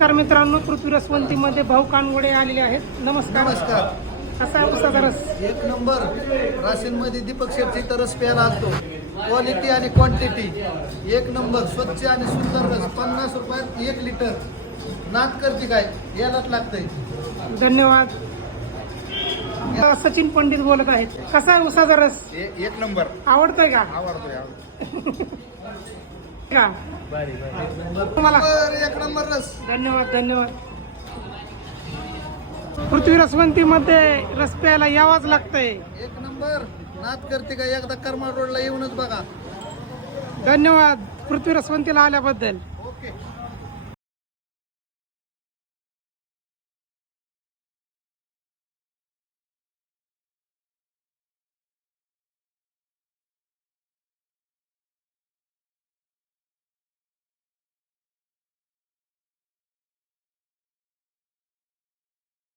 नमस्कार मित्रांनो, पृथ्वी रसवंतीमध्ये भाऊ कानगोडे आलेले आहेत. नमस्कार. नमस्कार. कसा आहे उसाचा रस? एक नंबर. राशीनमध्ये दीपक शेटची तर रस प्यायला असतो. क्वालिटी आणि क्वांटिटी एक नंबर. स्वच्छ आणि सुंदर रस. 50 रुपयात 1 लिटर. नात करते काय यालाच लागतंय. धन्यवाद. सचिन पंडित बोलत आहेत. कसा आहे उसाचा रस? एक नंबर. आवडतोय का? आवडतोय का तुम्हाला? एक नंबर रस. धन्यवाद. पृथ्वी रसवंतीमध्ये रस प्यायला यावाच लागतंय. एक नंबर. नात करते काय एकदा करमाळ रोडला येऊनच बघा. धन्यवाद पृथ्वी रसवंतीला आल्याबद्दल. ओके.